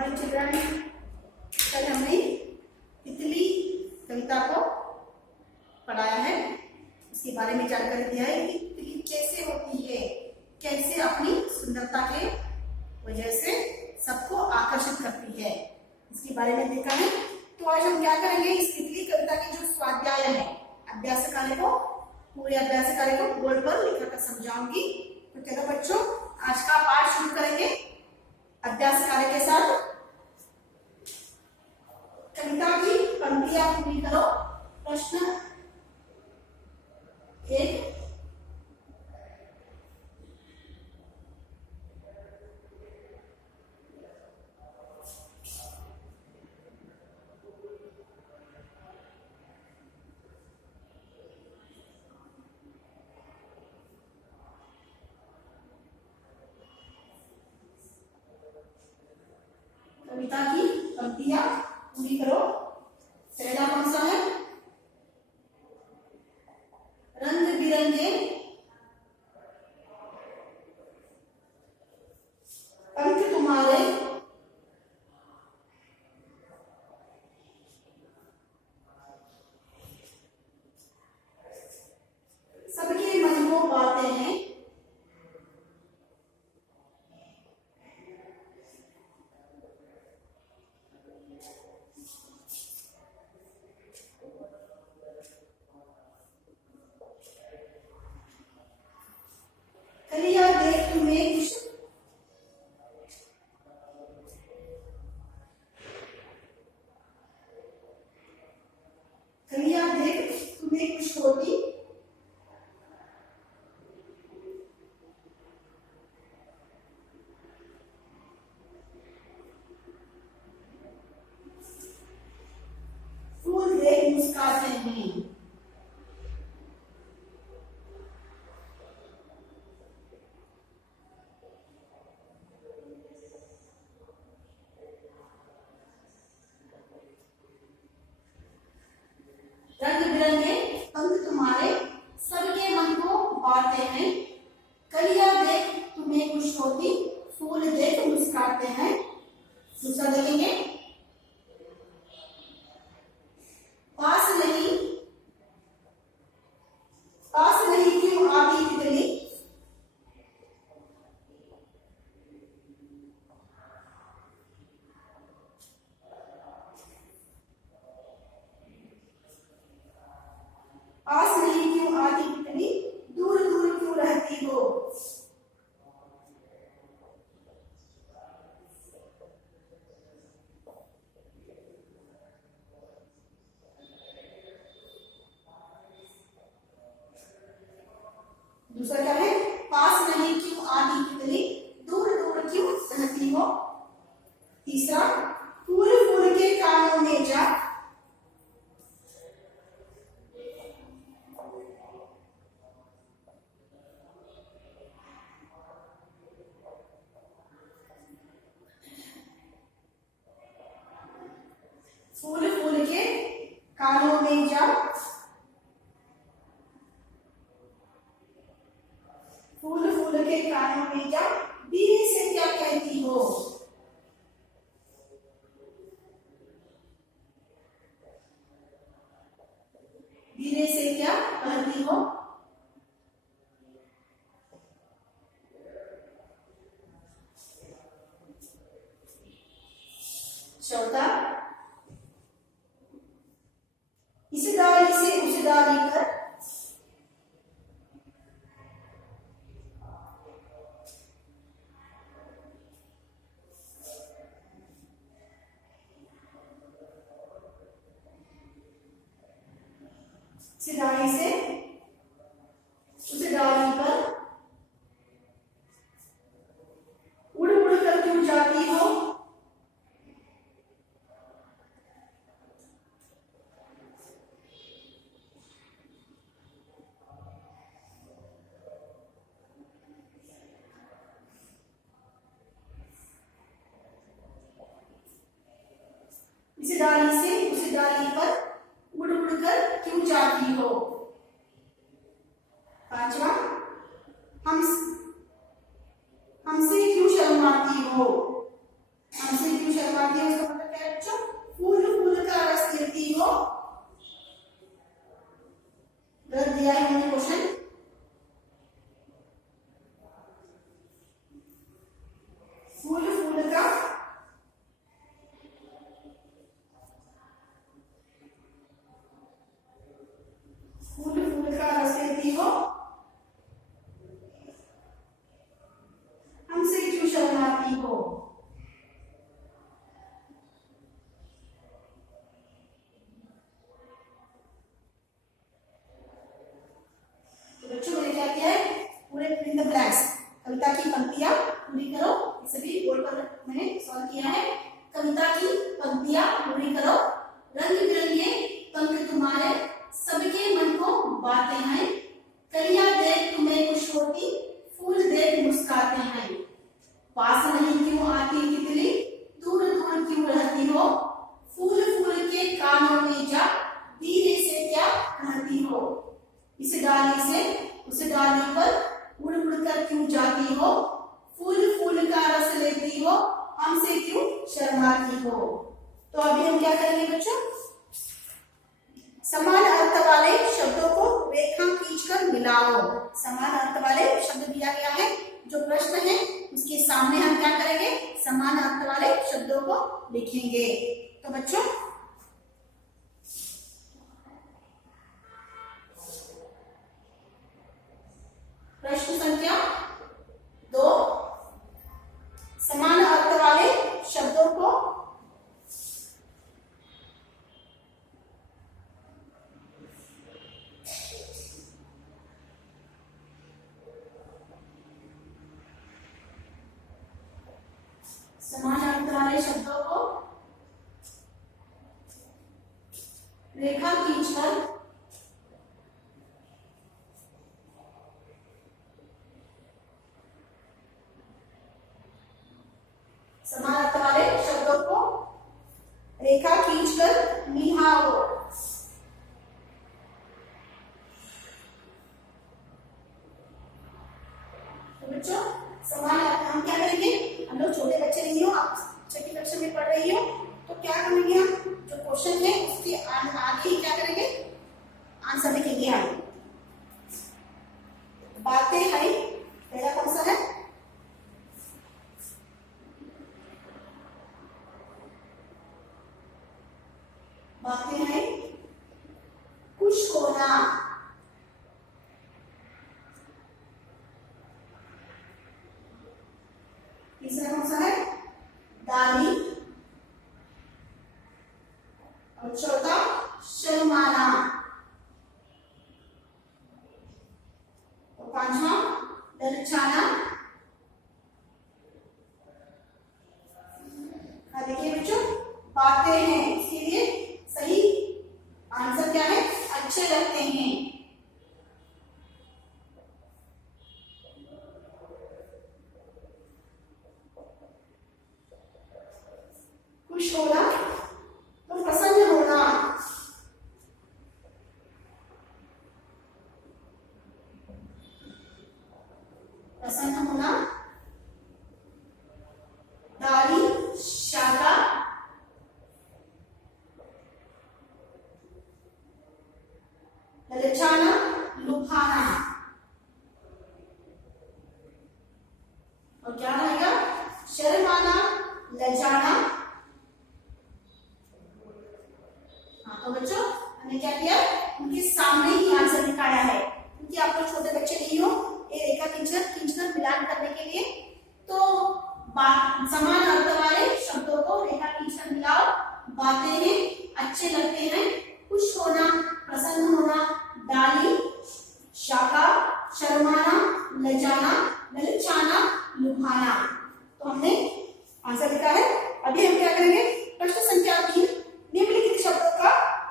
Morning children, कल हमने तितली कविता को पढ़ाया है, उसके बारे में जानकारी दिया है कि तितली कैसे होती है, कैसे अपनी सुंदरता के वजह से सबको आकर्षित करती है, इसके बारे में देखा है। तो आज हम क्या करेंगे, इस तितली कविता की जो स्वाध्याय है, अभ्यास कार्य को, पूरे अभ्यास कार्य को बोर्ड पर लिखकर समझाऊंगी। तो चलो बच्चों, आज का पाठ शुरू करेंगे अभ्यास कार्य के साथ। कविता की पंक्तियां पूरी करो। प्रश्न 1, कविता की पंक्तियां पूरी करो। पहला कौन सा है? रंग बिरंगे पंख तुम्हारे सबके मन को पाते हैं। कलिया देख तुम्हें खुश कलिया देख तुम्हें खुश होती, फूल देख मुस्कुराते हैं। रंग बिरंगे पंख तुम्हारे सबके मन को भाते हैं। कलिया देख तुम्हें खुश होती, फूल देख मुस्कुराते हैं। दूसरा देखेंगे, पास नहीं क्यों आती तितली, पास नहीं क्यों आती तितली, दूर दूर क्यों रहती हो। दूसरा क्या है? पास नहीं क्यों आती तितली, दूर दूर क्यों रहती हो। तीसरा, फूल फूल के कानों में जा, फूल फूल के कानों में जा, फूल फूल के कानों में जा, धीरे से क्या कहती हो। धीरे से क्या कहती हो। चौथा, इस डाली से उस डाली पर, इस डाली से उस डाली पर उड़ उड़ कर क्यों जाती हो। इस डाली से उस डाली पर उड़ उड़ कर क्यों जाती हो। पांचवा, हमसे क्यों शर्माती हो। हमसे क्यों शर्मा पास नहीं क्यों आती तितली, दूर दूर क्यों रहती हो, फूल फूल के कानों में जा धीरे से क्या कहती हो, इस डाली से उस डाली पर उड़ उड़ कर क्यों जाती हो, फूल फूल का रस लेती हो, हमसे क्यों शर्माती हो। तो अभी हम क्या करेंगे बच्चों, समान अर्थ वाले शब्दों को रेखा खींचकर मिलाओ। समान अर्थ वाले शब्द दिया गया है, जो प्रश्न है उसके सामने हम क्या करेंगे, समान अर्थ वाले शब्दों को लिखेंगे। तो बच्चों प्रश्न संख्या 2, समान अर्थ वाले शब्दों को समान अर्थ वाले शब्दों को रेखा खींचकर समान अर्थ वाले शब्दों को रेखा खींचकर मिलाओ। तो बच्चों समान अर्थ हम क्या करेंगे, हम लोग छोटे बच्चे नहीं हो, आप छठी कक्षा में पढ़ रही हो, तो क्या करेंगे हम, जो क्वेश्चन है उसके आगे ही क्या करेंगे, आंसर लिखेंगे हम। बातें है पहला कौन सा है, बातें हैं खुश होना, तीसरा कौन सा है, डाली, और चौथा शर्माना, और पांचवा ललचाना। देखिए बच्चों बातें हैं, इसके लिए सही आंसर क्या है, अच्छे लगते हैं। खुश होना तो प्रसन्न होना, प्रसन्न होना, डाली शाखा, ललचाना लुभाना, और क्या रहेगा, शर्माना लजाना। हाँ तो बच्चों हमने क्या किया, उनके सामने ही आंसर दिखाया है, क्योंकि आप लोग छोटे बच्चे नहीं हो, ये रेखा खींचकर मिलान करने के लिए। तो समान अर्थ वाले शब्दों को रेखा खींचकर मिलाओ। बातें हैं अच्छे लगते हैं, खुश होना, प्रसन्न होना, डाली शाखा, शर्माना, लजाना, ललचाना, लुभाना। तो हमने आंसर लिखा है। अभी हम क्या करेंगे, प्रश्न संख्या 3, निम्नलिखित शब्दों का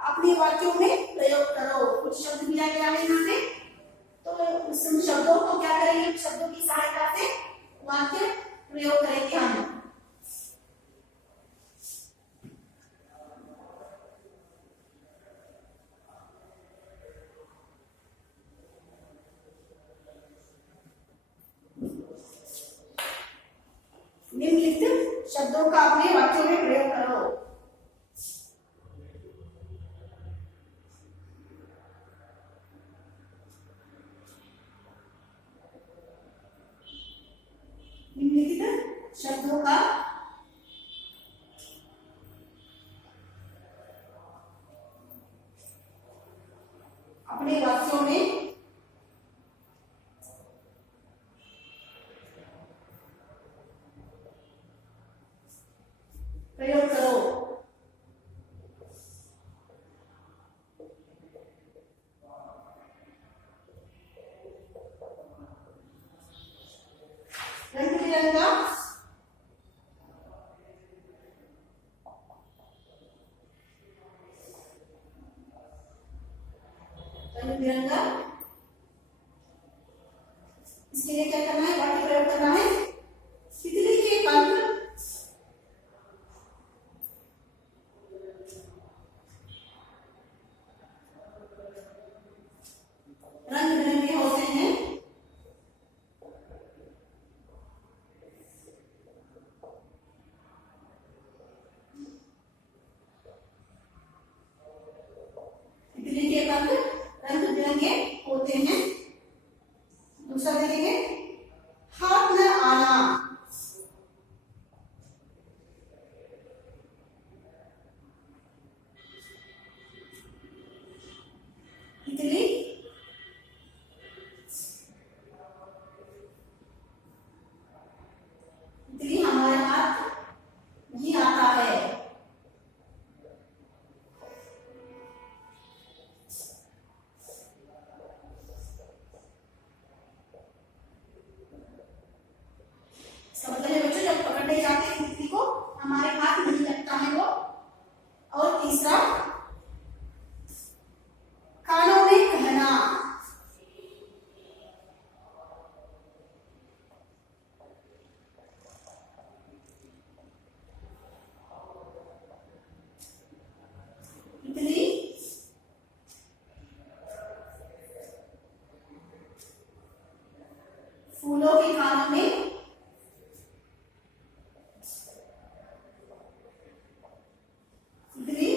अपने वाक्यों में प्रयोग करो। कुछ शब्द दिया गया है यहाँ पे, तो उस शब्दों को क्या करेंगे, शब्दों की सहायता से वाक्य प्रयोग करेंगे हम। निम्नलिखित शब्दों का अपने वाक्यों में प्रयोग करो। निम्नलिखित शब्दों का अपने वाक्यों में प्रयोग करो। रंग बिरंगा, रंग बिरंगा, इसके लिए क्या करना है, वाक्य प्रयोग करना है। तितली दूसरा देखेंगे, हाथ न आना। तितली तितली हमारे हाथ नहीं आता है। इसका मतलब है बच्चों, जब पकड़ने जाते हैं तितली को हमारे हाथ नहीं लगता है वो। और तीसरा, कानों में कहना। तितली फूलों के कानों में तितली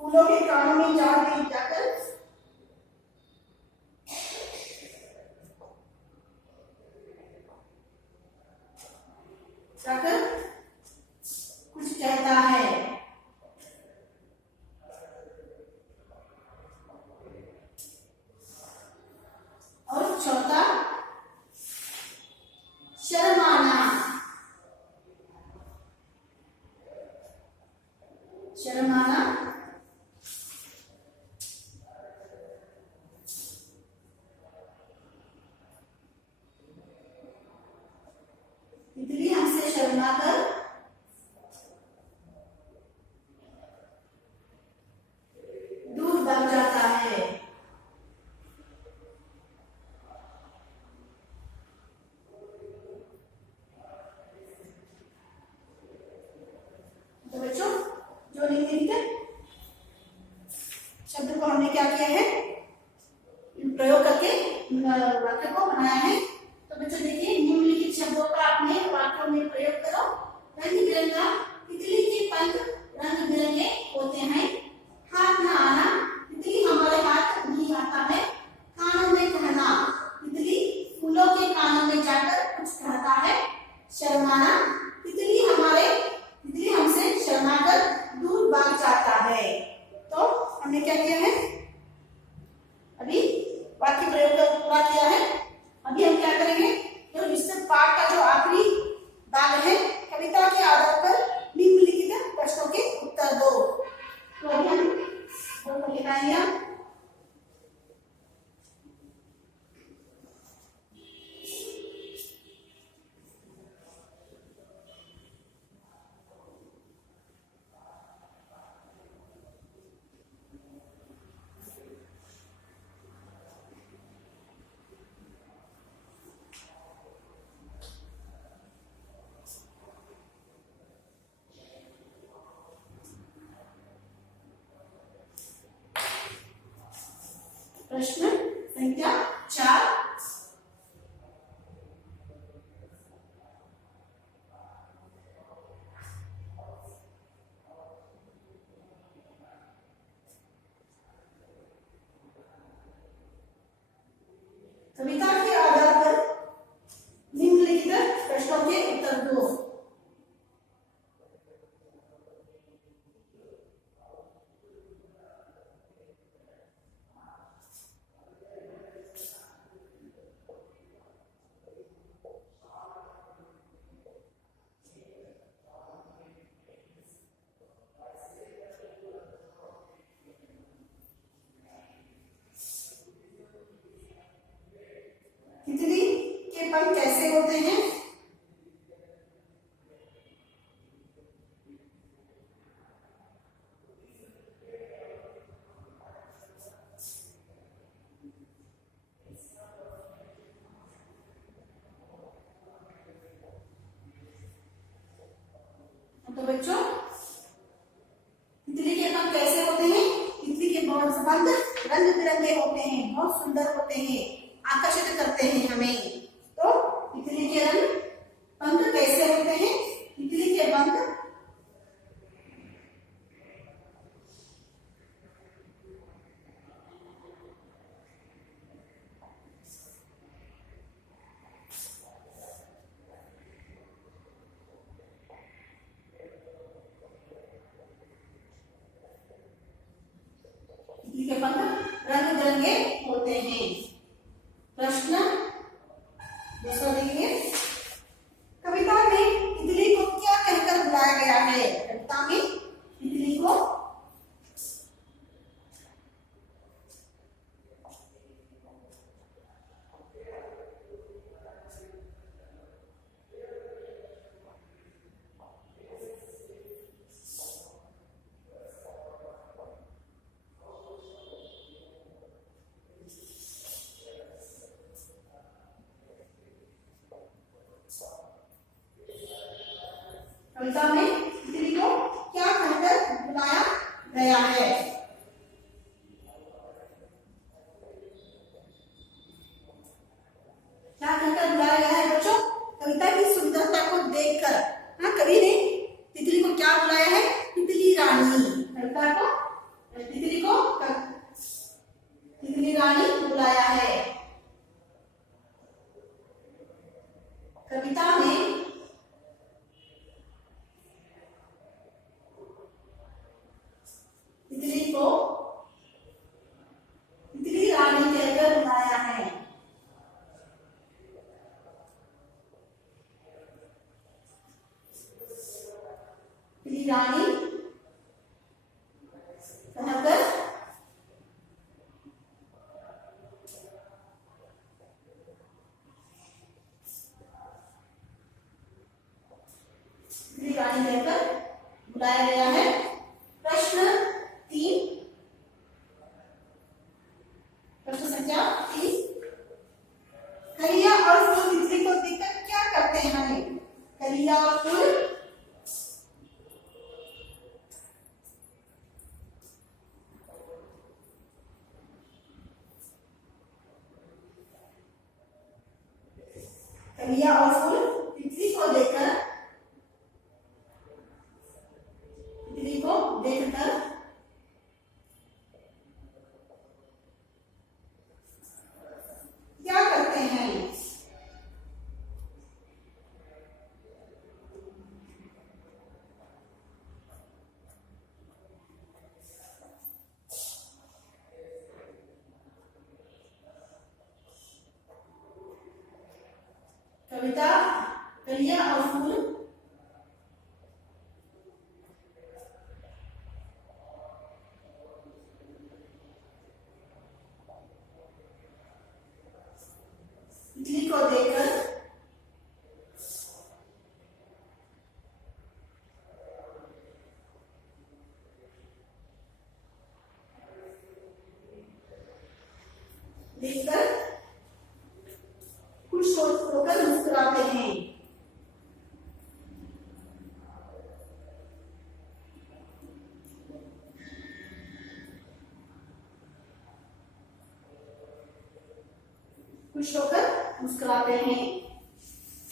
फूलों के कानों में जाकर जाकर कुछ कहता है। और चौथा, शर्माना। शर्माना तितली हमसे शर्मा कर दूर भाग जाता है। तो बच्चों, जो निम्नलिखित शब्द को हमने क्या किया है, प्रयोग करके वाक्य को बनाया है। तो बच्चों देखिए, निम्नलिखित शब्दों का अपने वाक्यों में प्रयोग करो। रंग बिरंगा, तितली के पंख रंग बिरंगे होते हैं। हाथ न आना, तितली हमारे हाथ नहीं आता है। कानों में कहना, तितली फूलों के कानों में जाकर कुछ कहता है। शर्माना, तितली हमसे शर्माकर दूर भाग जाता है। तो हमने क्या किया है, अभी वाक्य प्रयोग पूरा किया है। अभी हम क्या करेंगे, जो विस्तृत पाठ का जो आखिरी भाग है, कविता के आधार पर निम्नलिखित प्रश्नों के उत्तर दो। तो अभी हम बोल लिखाएंगे। प्रश्न संख्या 4, कविता के आधार पर निम्नलिखित प्रश्नों के उत्तर दो। तितली के पंख कैसे होते हैं? तो बच्चों, तितली के पंख कैसे होते हैं? तितली के पंख रंग बिरंगे होते हैं, बहुत सुंदर होते हैं, आकर्षित करते हैं हमें। तो तितली के पंख कैसे होते हैं? तितली के पंख दूसरा देखिए, कविता में तितली को क्या कहकर बुलाया गया है? कविता में तितली को कविता में तितली को क्या कहकर बुलाया गया है? क्या कहकर बुलाया गया है बच्चों? कविता की सुंदरता को देखकर हाँ कवि ने तितली को क्या बुलाया है? तितली रानी। कविता को तितली रानी बुलाया है। कविता में तितली को तितली रानी कहकर बुलाया है। तितली रानी कहकर तितली रानी कहकर बुलाया गया है। प्रश्न 3, प्रश्न संख्या 3, कलिया और फूल तितली को देखकर क्या करते हैं? कलिया और फूल कलिया और फूल तितली को देखकर क्या करते हैं? कविता कलिया और फूल तितली को देखकर खुश होकर मुस्कुराते हैं। खुश होकर मुस्कुराते हैं।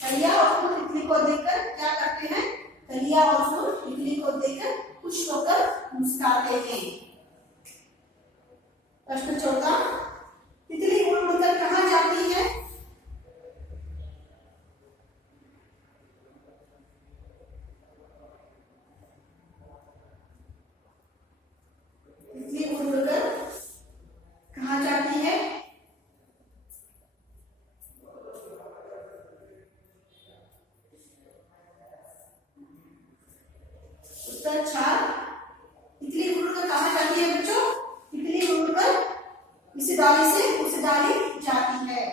कलिया और फूल तितली को देखकर क्या करते हैं? कलिया और फूल तितली को देखकर खुश होकर मुस्कुराते हैं। प्रश्न 14, तितली उड़ उड़कर कहाँ जाती है? तितली उड़ उड़कर कहाँ जाती है? उत्तर 4, तितली उड़कर कहाँ जाती है बच्चों? तितली उड़कर इस डाली से उस डाली जाती है।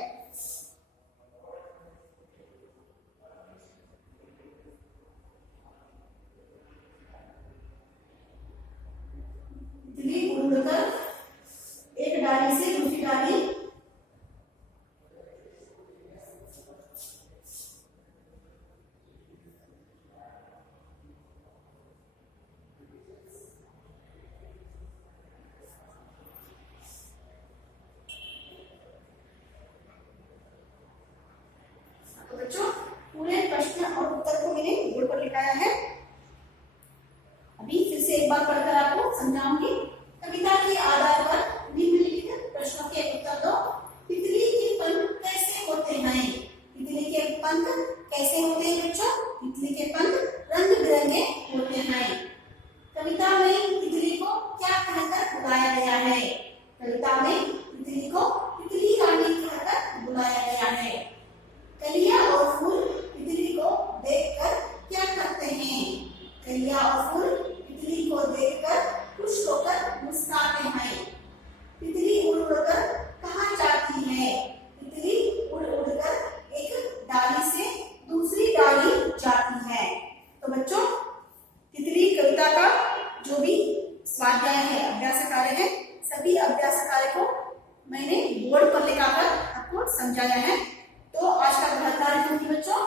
समझाया है। तो आज का गृह कार्य क्यों की बच्चों?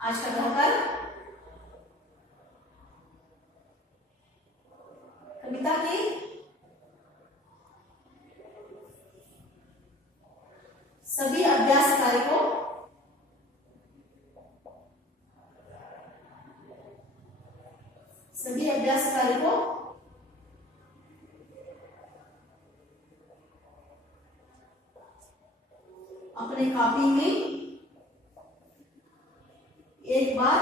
आज का गृह कार्य कविता के सभी अभ्यास कार्य को अपने कॉपी में एक बार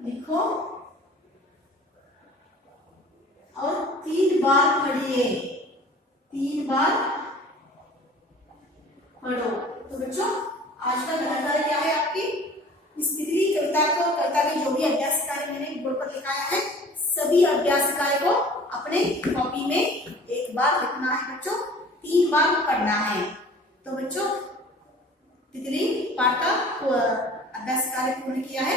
लिखो और 3 बार पढ़िए, 3 बार पढ़ो। तो बच्चों आज का गृह कार्य क्या है आपकी? इस तितली कविता के जो भी अभ्यास कार्य मैंने बोर्ड पर लिखाया है, सभी अभ्यास कार्य को अपने कॉपी में एक बार लिखना है बच्चों, 3 बार पढ़ना है। तो बच्चों तितली पाठ का अभ्यास कार्य पूर्ण किया है।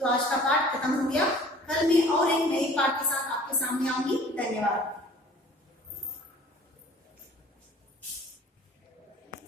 तो आज का पाठ खत्म हो गया। कल मैं और एक नए पाठ के साथ आपके सामने आऊंगी। धन्यवाद।